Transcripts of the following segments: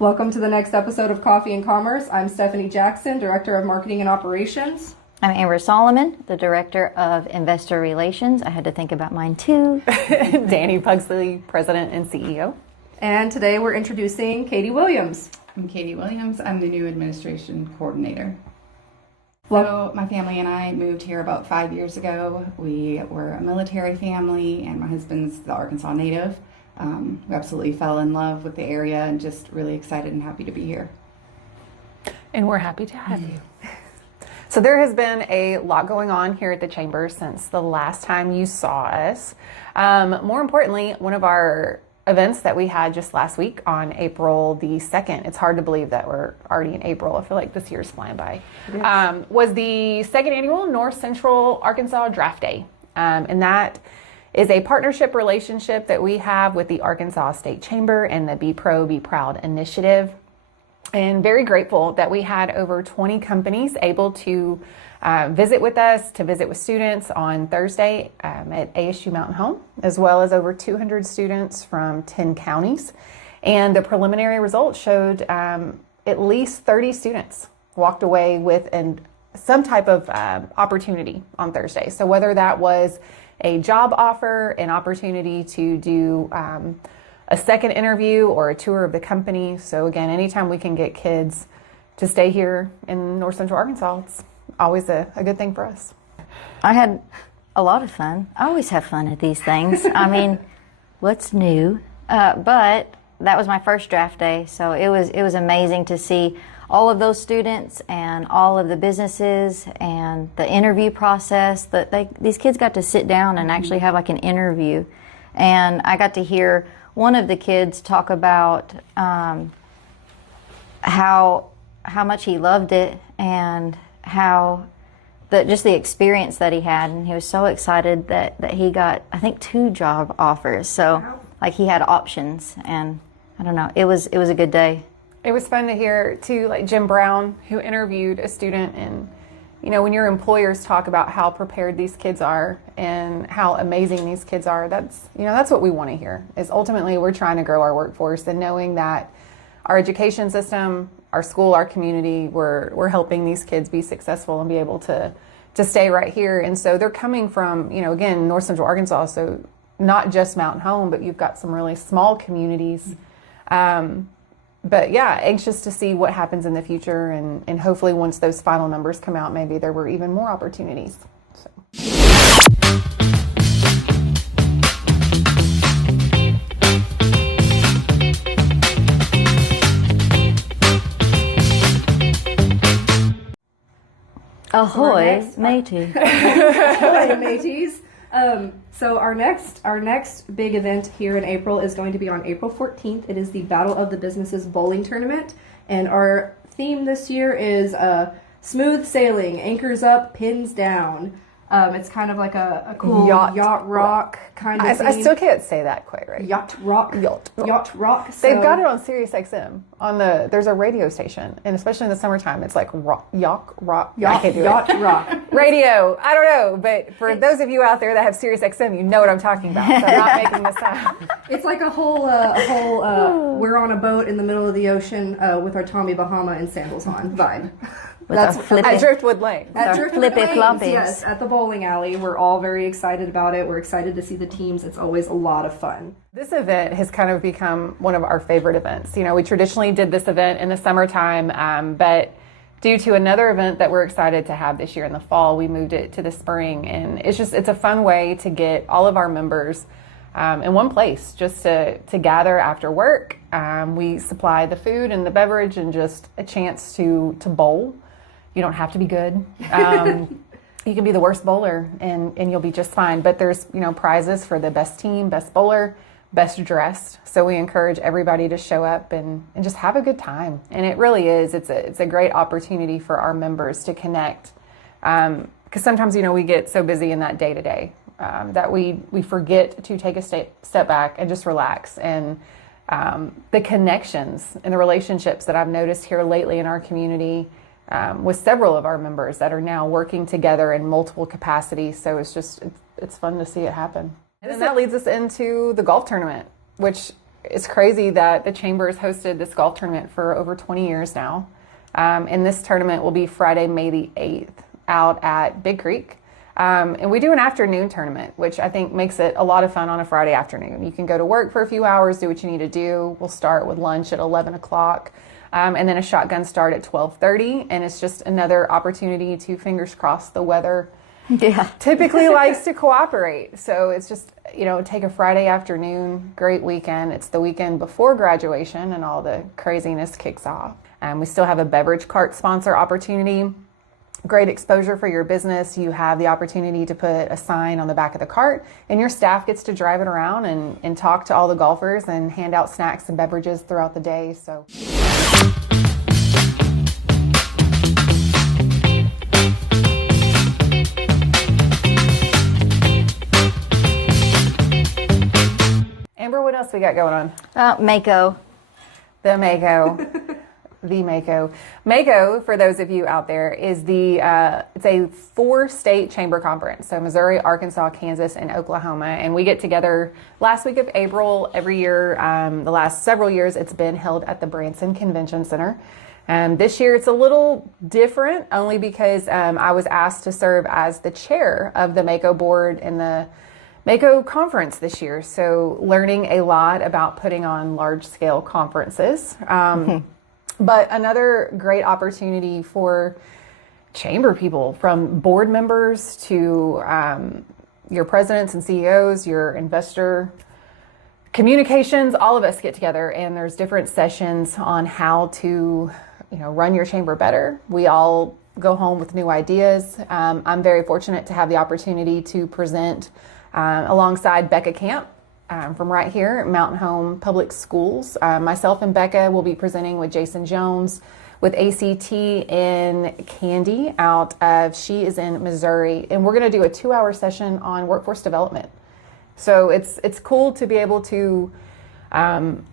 Welcome to the next episode of Coffee and Commerce. I'm Stephanie Jackson, Director of Marketing and Operations. I'm Amber Solomon, the Director of Investor Relations. I had to think about mine too. Danny Pugsley, President and CEO. And today we're introducing Katie Williams. I'm Katie Williams. I'm the new Administration Coordinator. So my family and I moved here about 5 years ago. We were a military family and my husband's the Arkansas native. We absolutely fell in love with the area and just really excited and happy to be here. And we're happy to have you. So there has been a lot going on here at the Chamber since the last time you saw us. More importantly, one of our events that we had just last week on April the 2nd, it's hard to believe that we're already in April. I feel like this year's flying by, was the second annual North Central Arkansas Draft Day. And that is a partnership relationship that we have with the Arkansas State Chamber and the Be Pro, Be Proud initiative. And very grateful that we had over 20 companies able to visit with us, to visit with students on Thursday at ASU Mountain Home, as well as over 200 students from 10 counties. And the preliminary results showed at least 30 students walked away with some type of opportunity on Thursday. So whether that was a job offer, an opportunity to do a second interview or a tour of the company. So again, anytime we can get kids to stay here in North Central Arkansas, it's always a good thing for us. I had a lot of fun. I always have fun at these things. I mean, what's new? But that was my first draft day, so it was amazing to see all of those students and all of the businesses and the interview process. These kids got to sit down and actually have like an interview, and I got to hear one of the kids talk about how much he loved it and how just the experience that he had, and he was so excited that he got, I think, 2 job offers. So like he had options, and I don't know, it was a good day. It was fun to hear too, like Jim Brown, who interviewed a student, and you know, when your employers talk about how prepared these kids are and how amazing these kids are, that's what we want to hear. Is ultimately we're trying to grow our workforce, and knowing that our education system, our school, our community, we're helping these kids be successful and be able to stay right here. And so they're coming from, again, North Central Arkansas, so not just Mountain Home, but you've got some really small communities. But yeah, anxious to see what happens in the future, and hopefully once those final numbers come out, maybe there were even more opportunities. So. Ahoy, matey. Ahoy, mateys. So our next big event here in April is going to be on April 14th. It is the Battle of the Businesses Bowling Tournament, and our theme this year is smooth sailing, anchors up, pins down. It's kind of like a cool yacht rock kind of theme. I still can't say that quite right. Yacht rock. So, they've got it on Sirius XM. There's a radio station, and especially in the summertime, it's like yacht rock. Radio. I don't know, but for those of you out there that have Sirius XM, you know what I'm talking about. So I'm not making this up. It's like a whole. We're on a boat in the middle of the ocean with our Tommy Bahama and sandals on vibe. At Driftwood Lane. At Driftwood Flippy Lanes, floppies. yes, at the bowling alley. We're all very excited about it. We're excited to see the teams. It's always a lot of fun. This event has kind of become one of our favorite events. We traditionally did this event in the summertime, but due to another event that we're excited to have this year in the fall, we moved it to the spring. And it's a fun way to get all of our members in one place, just to gather after work. We supply the food and the beverage and just a chance to bowl. You don't have to be good. You can be the worst bowler and you'll be just fine. But there's, prizes for the best team, best bowler, best dressed. So we encourage everybody to show up and just have a good time. And it really is. It's a great opportunity for our members to connect. Because sometimes, we get so busy in that day to day that we forget to take a step back and just relax. And the connections and the relationships that I've noticed here lately in our community, with several of our members that are now working together in multiple capacities. So it's fun to see it happen. And then that leads us into the golf tournament, which it's crazy that the Chamber has hosted this golf tournament for over 20 years now. And this tournament will be Friday, May the 8th out at Big Creek. And we do an afternoon tournament, which I think makes it a lot of fun on a Friday afternoon. You can go to work for a few hours, do what you need to do. We'll start with lunch at 11 o'clock. And then a shotgun start at 12:30. And it's just another opportunity to, fingers crossed, the weather typically likes to cooperate. So it's just, take a Friday afternoon, great weekend. It's the weekend before graduation and all the craziness kicks off. We still have a beverage cart sponsor opportunity. Great exposure for your business. You have the opportunity to put a sign on the back of the cart, and your staff gets to drive it around and talk to all the golfers and hand out snacks and beverages throughout the day. So. Amber, what else we got going on? MAKO. The MAKO. The MAKO. MAKO, for those of you out there, is it's a 4-state chamber conference. So Missouri, Arkansas, Kansas, and Oklahoma. And we get together last week of April every year. The last several years, it's been held at the Branson Convention Center. This year, it's a little different, only because I was asked to serve as the chair of the MAKO board in the MAKO Conference this year. So learning a lot about putting on large-scale conferences. But another great opportunity for chamber people, from board members to your presidents and CEOs, your investor communications, all of us get together, and there's different sessions on how to, run your chamber better. We all go home with new ideas. I'm very fortunate to have the opportunity to present alongside Becca Camp. From right here at Mountain Home Public Schools. Myself and Becca will be presenting with Jason Jones with ACT and Candy she is in Missouri. And we're going to do a 2-hour session on workforce development. So it's cool to be able to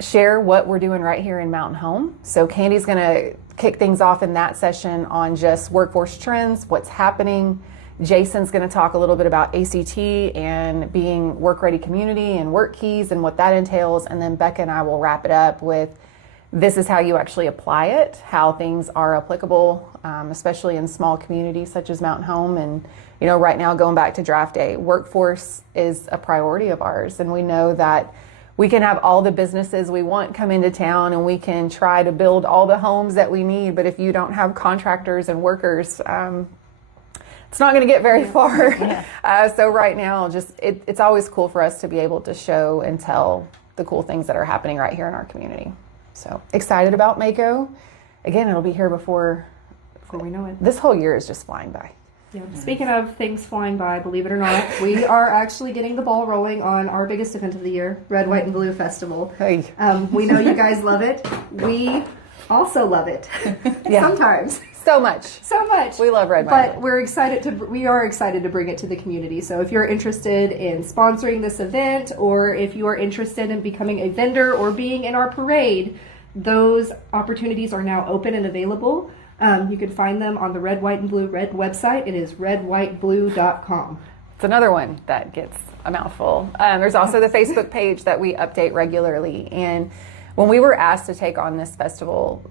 share what we're doing right here in Mountain Home. So Candy's going to kick things off in that session on just workforce trends, what's happening. Jason's going to talk a little bit about ACT and being work-ready community and work keys and what that entails. And then Becca and I will wrap it up with, this is how you actually apply it, how things are applicable, especially in small communities such as Mountain Home. And, right now, going back to draft day, workforce is a priority of ours. And we know that we can have all the businesses we want come into town, and we can try to build all the homes that we need. But if you don't have contractors and workers, it's not going to get very far. So right now, it's always cool for us to be able to show and tell the cool things that are happening right here in our community. So excited about MAKO. Again, it'll be here before we know it. This whole year is just flying by. Yeah. Speaking of things flying by, believe it or not, we are actually getting the ball rolling on our biggest event of the year, Red, White, and Blue Festival. Hey. We know you guys love it. We also love it. Sometimes. So much. We love Red, White, but we are excited to bring it to the community. So if you're interested in sponsoring this event, or if you are interested in becoming a vendor or being in our parade, those opportunities are now open and available. You can find them on the Red, White, and Blue Red website. It is redwhiteblue.com. It's another one that gets a mouthful. There's also the Facebook page that we update regularly. And when we were asked to take on this festival,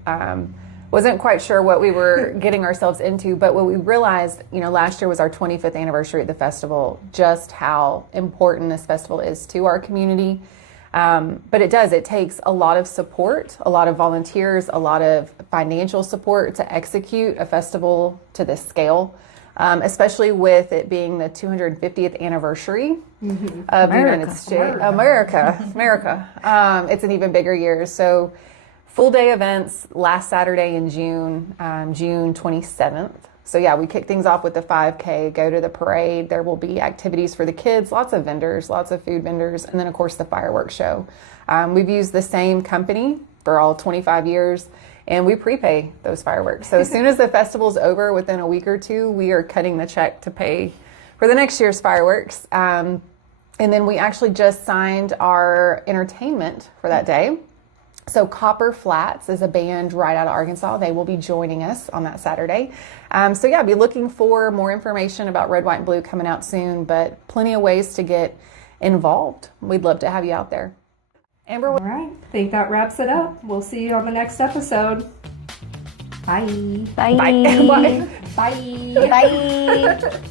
wasn't quite sure what we were getting ourselves into, but what we realized, last year was our 25th anniversary at the festival, just how important this festival is to our community. But it takes a lot of support, a lot of volunteers, a lot of financial support to execute a festival to this scale, especially with it being the 250th anniversary of the United States. America. It's an even bigger year. So full day events last Saturday in June, June 27th. So yeah, we kick things off with the 5K, go to the parade. There will be activities for the kids, lots of vendors, lots of food vendors, and then of course the fireworks show. We've used the same company for all 25 years, and we prepay those fireworks. So as soon as the festival's over, within a week or two, we are cutting the check to pay for the next year's fireworks. And then we actually just signed our entertainment for that day. So Copper Flats is a band right out of Arkansas. They will be joining us on that Saturday. Be looking for more information about Red, White, and Blue coming out soon, but plenty of ways to get involved. We'd love to have you out there. Amber, All right. I think that wraps it up. We'll see you on the next episode. Bye. Bye. bye. Bye. Bye.